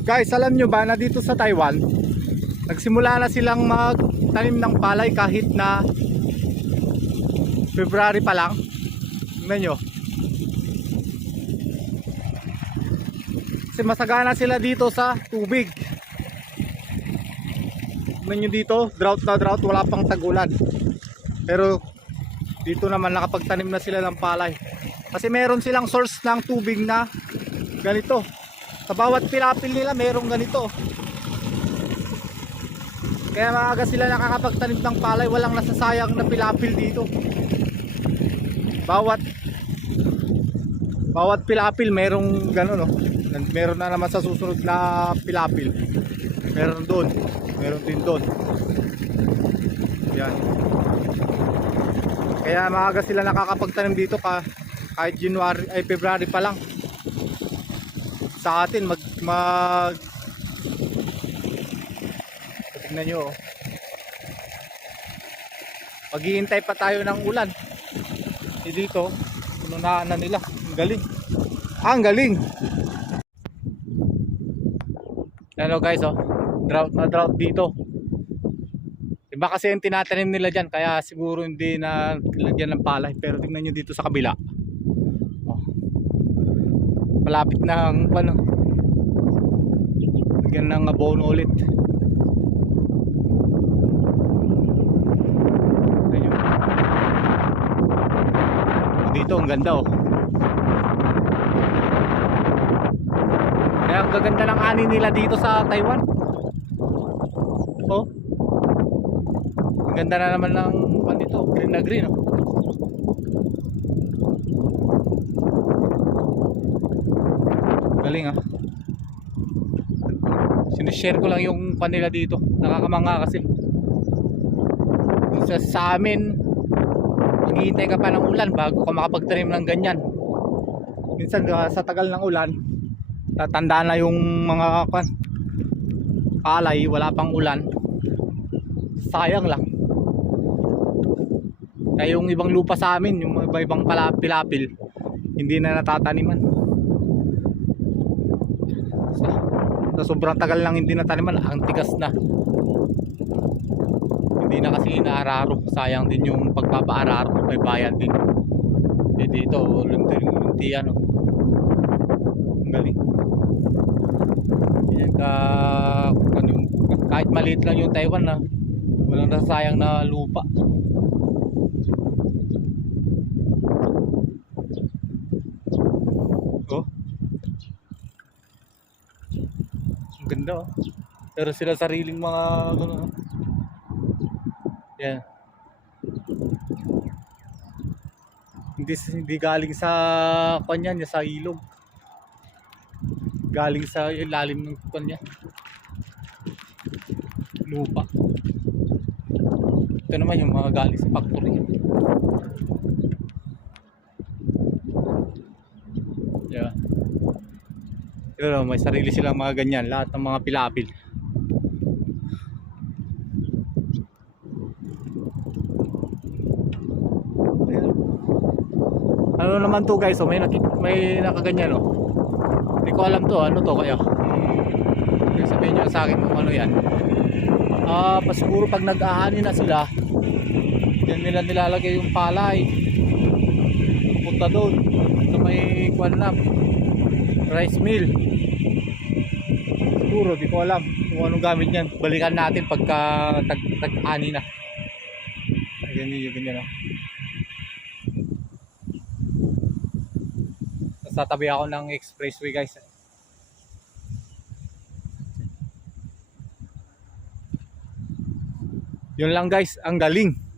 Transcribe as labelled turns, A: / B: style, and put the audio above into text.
A: Guys, alam nyo ba na dito sa Taiwan, nagsimula na silang magtanim ng palay kahit na February pa lang. Tingnan nyo. Kasi masagana sila dito sa tubig. Tingnan nyo dito, drought na drought, wala pang tagulan. Pero dito naman nakapagtanim na sila ng palay. Kasi meron silang source ng tubig na ganito. Sa bawat pilapil nila merong ganito. Kaya maaga sila nakakapagtanim ng palay, walang nasasayang na pilapil dito. Bawat bawat pilapil merong gano'n no. Meron na naman sa susunod na pilapil. Meron doon, meron din doon. Yan. Kaya maaga sila nakakapagtanim dito ka kahit January ay February pa lang. Sa atin mag mag Tingnan nyo oh. Maghihintay pa tayo ng ulan. Eh dito, pununahan na nila. Ang galing. Ah, ang galing. Hello guys oh. Drought na drought dito. Iba kasi yung tinatanim nila dyan kaya siguro hindi na lagyan ng palay. Pero tingnan nyo dito sa kabila. Oh. Malapit na ang ano. Lagyan ng abono ulit. Ayun. Dito ang ganda oh. Kaya ang gaganda ng ani nila dito sa Taiwan. Oh. Ang ganda na naman ng ano dito, green na green oh. Galing ah. Sinishare ko lang yung panila dito. Nakakamanga kasi. Sa, sa amin, maghihintay ka pa ng ulan bago ka makapagtanim ng ganyan. Minsan ah, sa tagal ng ulan, tatandaan na yung mga kan palay, wala pang ulan. Sayang lang. Kaya yung ibang lupa sa amin, yung mga ibang pala- pilapil, hindi na natataniman. Sa, sa sobrang tagal lang hindi nataniman, ang tigas na. Hindi na kasi inaararo. Sayang din yung pagpapaararo, may bayad din. Eh dito, lunti-lunti ano. Ang galing. Yan ka, ano, kahit maliit lang yung Taiwan na walang nasasayang na lupa. Ganda oh. Pero sila sariling mga ano. oh. Yan. Hindi hindi galing sa kanya niya sa ilog. Galing sa ilalim ng kanya. Lupa. Ito naman yung mga galing sa factory. Yeah. Pero may sarili silang mga ganyan, lahat ng mga pilapil. Ano naman to guys, oh, may may nakaganyan oh. Hindi ko alam to, ano to kaya? Kaya sabihin nyo sa akin kung ano yan. Ah, pa siguro pag nag-aani na sila, diyan nila nilalagay yung palay. Punta doon. Sa may kwan na, rice mill. Siguro, di ko alam kung anong gamit niyan. Balikan natin pagka tag, tag-ani na. Ay, ganyan yun, ganyan oh. Nasa tabi ako ng expressway guys. Yun lang guys, ang galing.